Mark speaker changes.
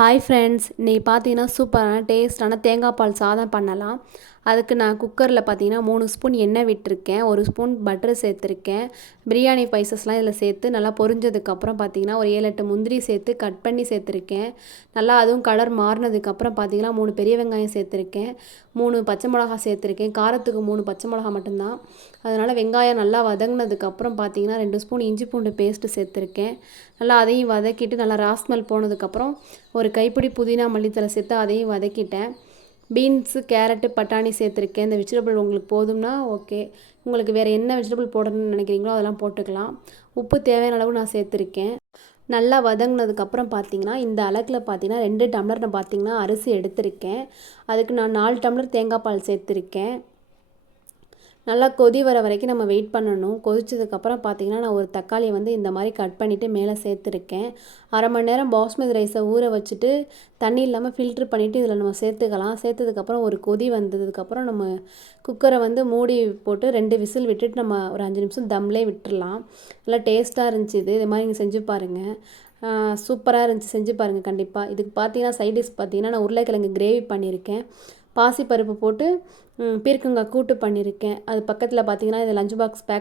Speaker 1: Hi friends இன்றைக்கி பார்த்தீங்கன்னா சூப்பரான டேஸ்டான தேங்காய் பால் சாதம் பண்ணலாம். அதுக்கு நான் குக்கரில் பார்த்தீங்கன்னா மூணு ஸ்பூன் எண்ணெய் விட்டுருக்கேன் ஒரு ஸ்பூன் பட்டர் சேர்த்துருக்கேன். பிரியாணி ஸ்பைசஸ்லாம் இதில் சேர்த்து நல்லா பொரிஞ்சதுக்கப்புறம் பார்த்தீங்கன்னா ஒரு ஏழு எட்டு முந்திரி சேர்த்து கட் பண்ணி சேர்த்துருக்கேன். நல்லா அதுவும் கலர் மாறினதுக்கப்புறம் பார்த்தீங்கன்னா மூணு பெரிய வெங்காயம் சேர்த்துருக்கேன். மூணு பச்சை மிளகா சேர்த்துருக்கேன். காரத்துக்கு மூணு பச்சை மிளகா மட்டும்தான். அதனால் வெங்காயம் நல்லா வதங்கினதுக்கப்புறம் பார்த்தீங்கன்னா ரெண்டு ஸ்பூன் இஞ்சி பூண்டு பேஸ்ட்டு சேர்த்துருக்கேன். நல்லா அதையும் வதக்கிட்டு நல்லா ராஸ்மல் போனதுக்கப்புறம் ஒரு கைப்பிடி புதினா மல்லித்தலை சேர்த்து அதையும் வதக்கிட்டேன். பீன்ஸு கேரட்டு பட்டாணி சேர்த்துருக்கேன். இந்த வெஜிடபிள் உங்களுக்கு போதும்னா ஓகே. உங்களுக்கு வேறு என்ன வெஜிடபிள் போடணும்னு நினைக்கிறீங்களோ அதெல்லாம் போட்டுக்கலாம். உப்பு தேவையான அளவு நான் சேர்த்துருக்கேன். நல்லா வதங்கினதுக்கப்புறம் பார்த்தீங்கன்னா இந்த அளக்கில் பார்த்தீங்கன்னா ரெண்டு டம்ளர் நான் பார்த்தீங்கன்னா அரிசி எடுத்திருக்கேன். அதுக்கு நான் நாலு டம்ளர் தேங்காய் பால் சேர்த்துருக்கேன். நல்லா கொதி வர வரைக்கும் நம்ம வெயிட் பண்ணணும். கொதிச்சதுக்கப்புறம் பார்த்தீங்கன்னா நான் ஒரு தக்காளியை வந்து இந்த மாதிரி கட் பண்ணிவிட்டு மேலே சேர்த்துருக்கேன். அரை மணி நேரம் பாஸ்மதி ரைஸை ஊற வச்சுட்டு தண்ணி இல்லாமல் ஃபில்ட்ரு பண்ணிவிட்டு இதில் நம்ம சேர்த்துக்கலாம். சேர்த்ததுக்கப்புறம் ஒரு கொதி வந்ததுக்கப்புறம் நம்ம குக்கரை வந்து மூடி போட்டு ரெண்டு விசில் விட்டுட்டு நம்ம ஒரு அஞ்சு நிமிஷம் தம்லே விட்டுடலாம் நல்லா டேஸ்ட்டாக இருந்துச்சு இது. இது மாதிரி நீங்கள் செஞ்சு பாருங்கள் சூப்பராக இருந்துச்சு. செஞ்சு பாருங்கள் கண்டிப்பாக இதுக்கு பார்த்தீங்கன்னா சைட் டிஷ் பார்த்தீங்கன்னா நான் உருளைக்கிழங்கு கிரேவி பண்ணியிருக்கேன். பாசிப்பருப்பு போட்டு பீர்க்கங்காய் கூட்டு பண்ணியிருக்கேன். அது பக்கத்தில் பார்த்தீங்கன்னா இது லஞ்ச் பாக்ஸ் பேக்